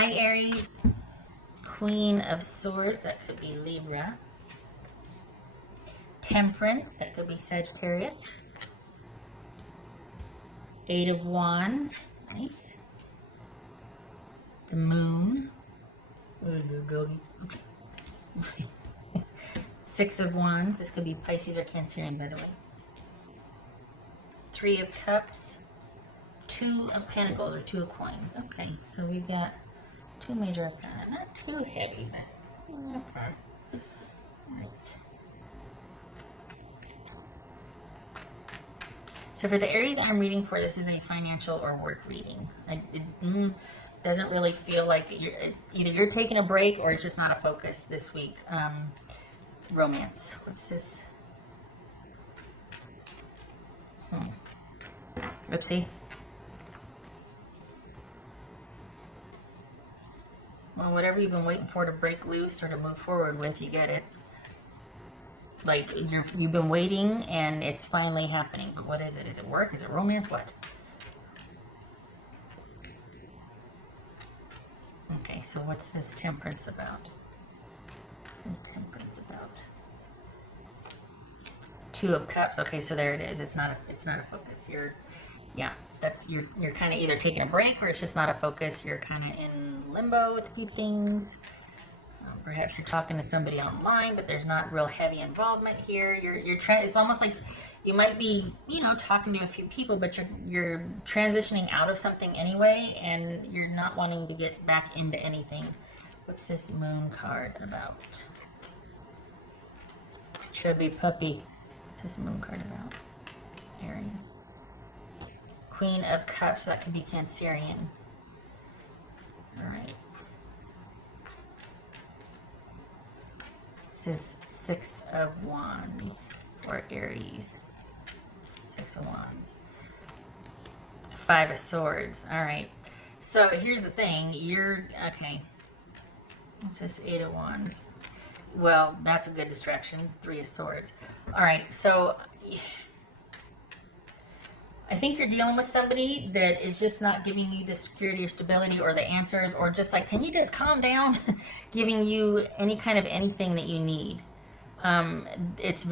Hi, Aries. Queen of Swords, that could be Libra. Temperance, that could be Sagittarius. Eight of Wands, nice. The Moon. Six of Wands, this could be Pisces or Cancerian, by the way. Three of Cups. Two of Pentacles or Two of Coins. Okay, so we've got two major arcana. Not too heavy, but okay. Alright. So for the Aries I'm reading for, this is a financial or work reading. It doesn't really feel like either you're taking a break or it's just not a focus this week. Romance. What's this? Oopsie. Well, whatever you've been waiting for to break loose or to move forward with, you get it. Like, you've been waiting and it's finally happening. But what is it? Is it work? Is it romance? What? Okay, so what's this Temperance about? What's Temperance about? Two of Cups. Okay, so there it is. It's not a focus. You're kind of either taking a break or it's just not a focus. You're kind of in limbo with a few things. Perhaps you're talking to somebody online, but there's not real heavy involvement here. It's almost like you might be, talking to a few people, but you're transitioning out of something anyway, and you're not wanting to get back into anything. What's this Moon card about? Chubby puppy. What's this Moon card about? Aries. Queen of Cups, so that could be Cancerian. All right. This is Six of Wands for Aries. Six of Wands. Five of Swords. All right. So here's the thing. Okay. What's this Eight of Wands? Well, that's a good distraction. Three of Swords. All right. So I think you're dealing with somebody that is just not giving you the security or stability or the answers, or just like, can you just calm down? Giving you any kind of anything that you need. It's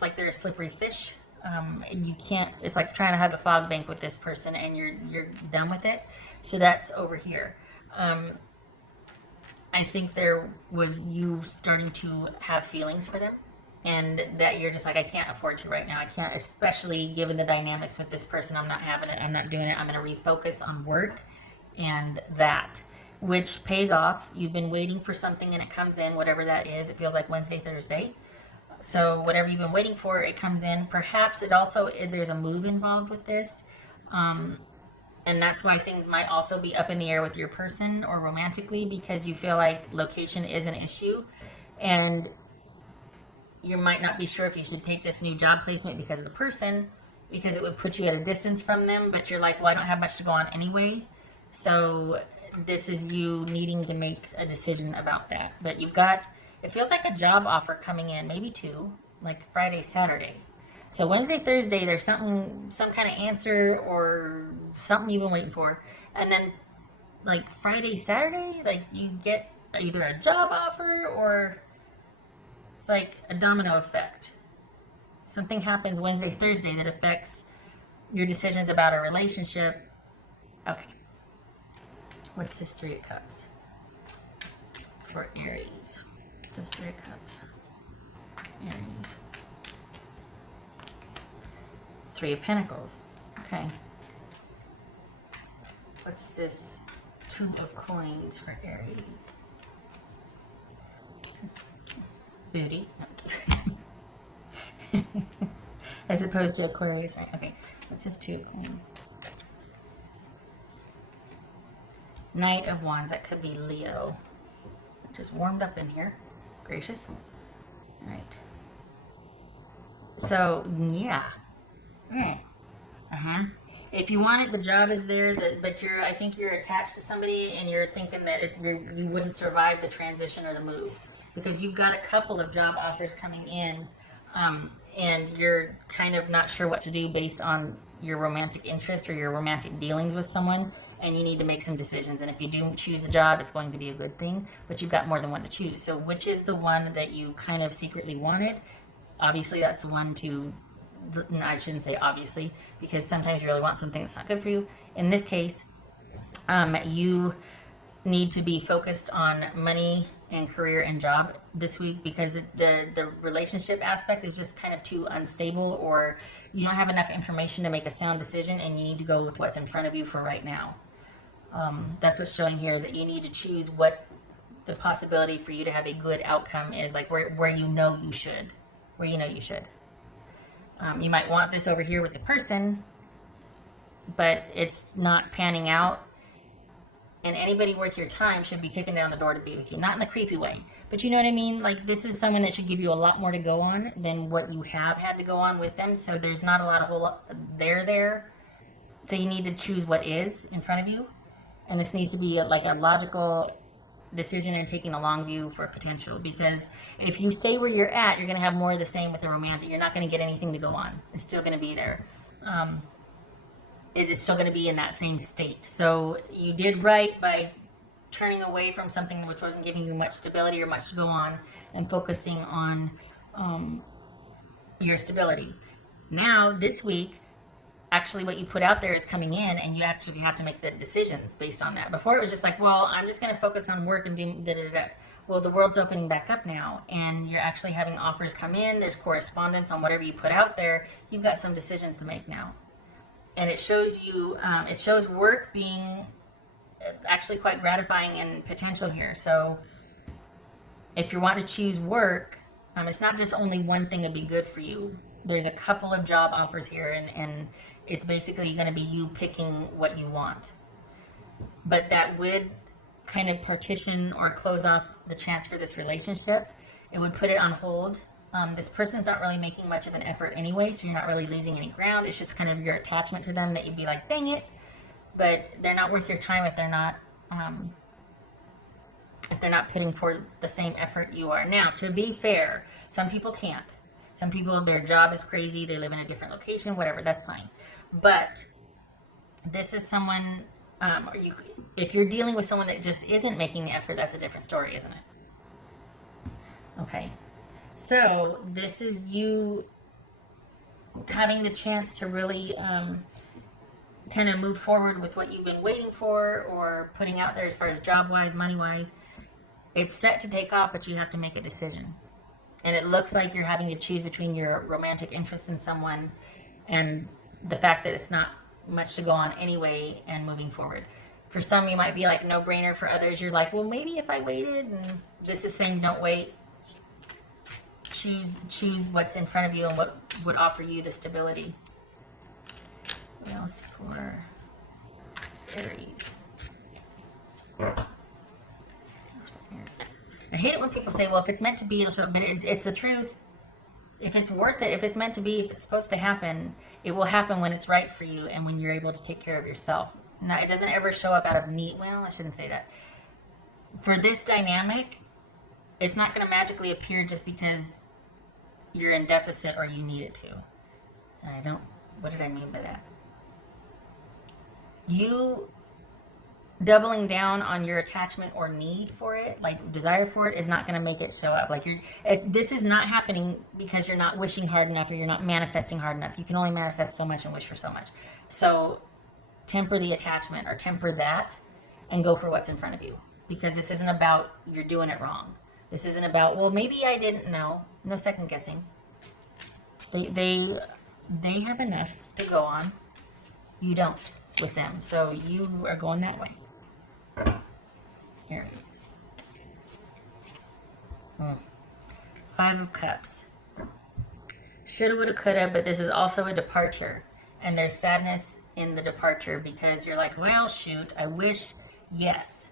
like they're a slippery fish. And you can't, it's like trying to have a fog bank with this person and you're done with it. So that's over here. I think there was you starting to have feelings for them. And that you're just like, I can't afford to right now. I can't, especially given the dynamics with this person. I'm not having it. I'm not doing it. I'm going to refocus on work and that, which pays off. You've been waiting for something and it comes in, whatever that is. It feels like Wednesday, Thursday. So whatever you've been waiting for, it comes in. Perhaps there's a move involved with this. And that's why things might also be up in the air with your person or romantically, because you feel like location is an issue. And you might not be sure if you should take this new job placement because of the person, because it would put you at a distance from them, but you're like, well, I don't have much to go on anyway. So this is you needing to make a decision about that. But it feels like a job offer coming in, maybe two, like Friday, Saturday. So Wednesday, Thursday, there's some kind of answer or something you've been waiting for. And then like Friday, Saturday, like you get either a job offer or it's like a domino effect. Something happens Wednesday, Thursday that affects your decisions about a relationship. Okay. What's this Three of Cups for Aries? What's this Three of Cups? Aries. Three of Pentacles. Okay. What's this Two of Coins for Aries? Booty. As opposed to Aquarius, right? Okay. What's this Two of Coins? Knight of Wands. That could be Leo. Just warmed up in here. Gracious. All right. So, yeah. If you want it, the job is there, but I think you're attached to somebody and you're thinking that you wouldn't survive the transition or the move. Because you've got a couple of job offers coming in, and you're kind of not sure what to do based on, your romantic interest or your romantic dealings with someone, and you need to make some decisions. And if you do choose a job, it's going to be a good thing, but you've got more than one to choose. So which is the one that you kind of secretly wanted? Obviously, that's the one to, I shouldn't say obviously, because sometimes you really want something that's not good for you. In this case, you need to be focused on money and career and job this week, because the relationship aspect is just kind of too unstable, or you don't have enough information to make a sound decision, and you need to go with what's in front of you for right now. That's what's showing here, is that you need to choose what the possibility for you to have a good outcome is, like where you know you should. You might want this over here with the person, but it's not panning out. And anybody worth your time should be kicking down the door to be with you. Not in the creepy way, but you know what I mean? Like, this is someone that should give you a lot more to go on than what you have had to go on with them. So there's not a whole lot there. So you need to choose what is in front of you. And this needs to be like a logical decision and taking a long view for potential. Because if you stay where you're at, you're going to have more of the same with the romantic. You're not going to get anything to go on. It's still going to be there. It's still going to be in that same state. So you did right by turning away from something which wasn't giving you much stability or much to go on, and focusing on your stability. Now, this week, actually what you put out there is coming in, and you actually have to make the decisions based on that. Before, it was just like, well, I'm just going to focus on work and do da-da-da. Well, the world's opening back up now, and you're actually having offers come in. There's correspondence on whatever you put out there. You've got some decisions to make now. And it shows you, it shows work being actually quite gratifying and potential here. So if you want to choose work, it's not just only one thing that'd be good for you. There's a couple of job offers here, and it's basically going to be you picking what you want. But that would kind of partition or close off the chance for this relationship. It would put it on hold. This person's not really making much of an effort anyway, so you're not really losing any ground. It's just kind of your attachment to them that you'd be like, dang it. But they're not worth your time if they're not putting forth the same effort you are. Now, to be fair, some people can't. Some people, their job is crazy. They live in a different location, whatever. That's fine. But this is someone, if you're dealing with someone that just isn't making the effort, that's a different story, isn't it? Okay. So this is you having the chance to really kind of move forward with what you've been waiting for, or putting out there as far as job-wise, money-wise. It's set to take off, but you have to make a decision. And it looks like you're having to choose between your romantic interest in someone and the fact that it's not much to go on anyway and moving forward. For some, you might be like no-brainer. For others, you're like, well, maybe if I waited. And this is saying don't wait. Choose what's in front of you and what would offer you the stability. What else for Aries? I hate it when people say, well, if it's meant to be, it'll show up. But it's the truth. If it's worth it, if it's meant to be, if it's supposed to happen, it will happen when it's right for you and when you're able to take care of yourself. Now, it doesn't ever show up out of need. Well, I shouldn't say that. For this dynamic, it's not going to magically appear just because you're in deficit or you need it to. And what did I mean by that? You doubling down on your attachment or need for it, like desire for it, is not going to make it show up. Like this is not happening because you're not wishing hard enough, or you're not manifesting hard enough. You can only manifest so much and wish for so much. So temper the attachment, or temper that, and go for what's in front of you. Because this isn't about you're doing it wrong. This isn't about, well, maybe I didn't know. No second guessing. They have enough to go on. You don't with them. So you are going that way. Aries. 5 of Cups. Shoulda, woulda, coulda, but this is also a departure. And there's sadness in the departure because you're like, well, shoot, I wish, yes.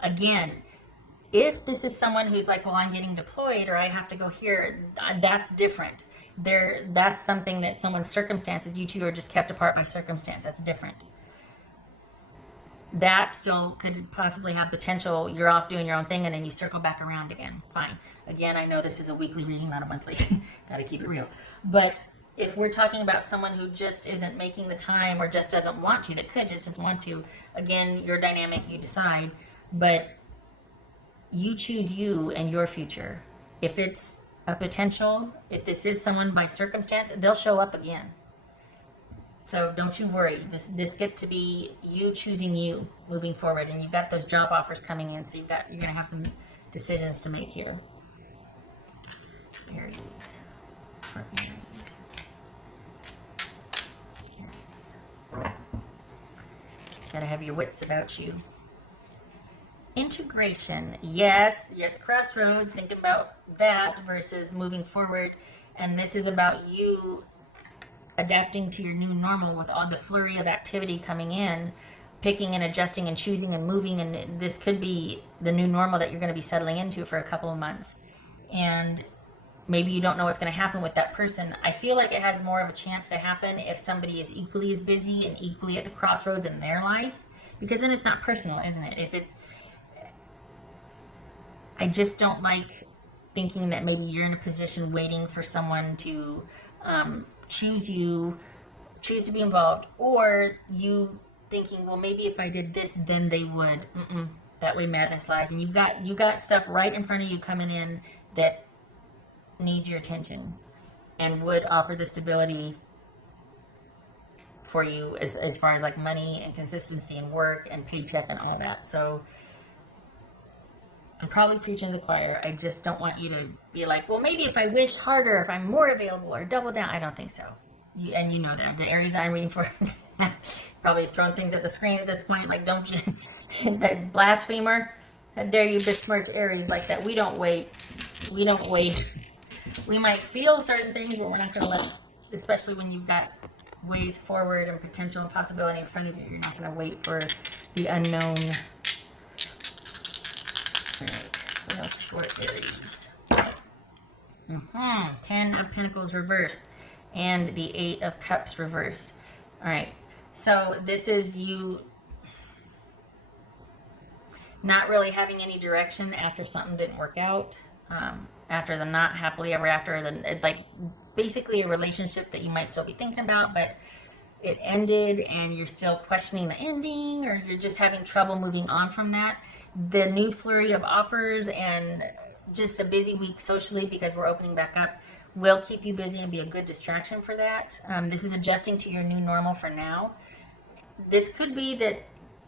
Again, if this is someone who's like, well, I'm getting deployed or I have to go here, that's different. That's something that someone's circumstances, you two are just kept apart by circumstance. That's different. That still could possibly have potential. You're off doing your own thing and then you circle back around again. Fine. Again, I know this is a weekly reading, not a monthly. Got to keep it real. But if we're talking about someone who just isn't making the time or just doesn't want to, that could just doesn't want to, again, your dynamic, you decide, but you choose you and your future. If it's a potential, if this is someone by circumstance, they'll show up again. So don't you worry. This gets to be you choosing you moving forward, and you've got those job offers coming in, so you're gonna have some decisions to make here. Aries. For Aries. Gotta have your wits about you. Integration. Yes, you're at the crossroads, thinking about that versus moving forward. And this is about you adapting to your new normal with all the flurry of activity coming in, picking and adjusting and choosing and moving. And this could be the new normal that you're going to be settling into for a couple of months. And maybe you don't know what's going to happen with that person. I feel like it has more of a chance to happen if somebody is equally as busy and equally at the crossroads in their life, because then it's not personal, isn't it? I just don't like thinking that maybe you're in a position waiting for someone to choose to be involved, or you thinking, well, maybe if I did this, then they would. That way madness lies. And you got stuff right in front of you coming in that needs your attention and would offer the stability for you as far as like money and consistency and work and paycheck and all that. So I'm probably preaching to the choir. I just don't want you to be like, well, maybe if I wish harder, if I'm more available or double down. I don't think so. And you know that. The Aries I'm reading for probably throwing things at the screen at this point. Like, don't you, that blasphemer, how dare you besmirch Aries like that. We don't wait. We don't wait. We might feel certain things, but we're not going to let, especially when you've got ways forward and potential and possibility in front of you. You're not going to wait for the unknown. What else for Aries? 10 of Pentacles reversed and the 8 of Cups reversed. All right. So this is you not really having any direction after something didn't work out. After the not happily ever after, like basically a relationship that you might still be thinking about, but it ended and you're still questioning the ending, or you're just having trouble moving on from that. The new flurry of offers and just a busy week socially, because we're opening back up, will keep you busy and be a good distraction for that. This is adjusting to your new normal for now. This could be that,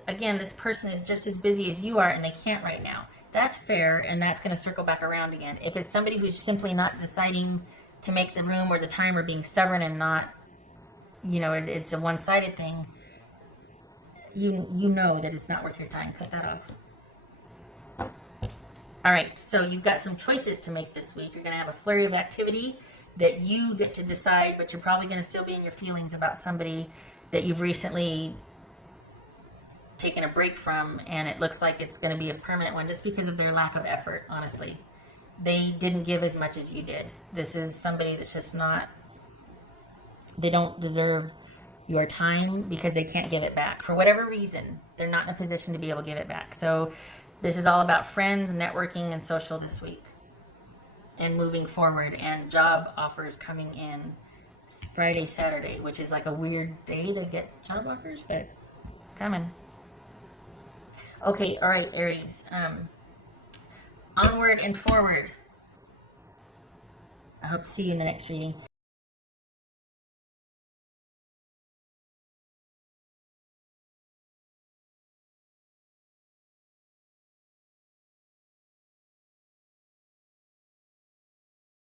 again, this person is just as busy as you are and they can't right now. That's fair, and that's going to circle back around again. If it's somebody who's simply not deciding to make the room or the time, or being stubborn and not, it's a one-sided thing, you know that it's not worth your time. Cut that off. All right, so you've got some choices to make this week. You're going to have a flurry of activity that you get to decide, but you're probably going to still be in your feelings about somebody that you've recently taken a break from, and it looks like it's going to be a permanent one just because of their lack of effort, honestly. They didn't give as much as you did. This is somebody that's just not, they don't deserve your time because they can't give it back. For whatever reason, they're not in a position to be able to give it back. So this is all about friends, networking, and social this week. And moving forward, and job offers coming in Friday, Saturday, which is like a weird day to get job offers, but it's coming. Okay, all right, Aries. Onward and forward. I hope to see you in the next reading.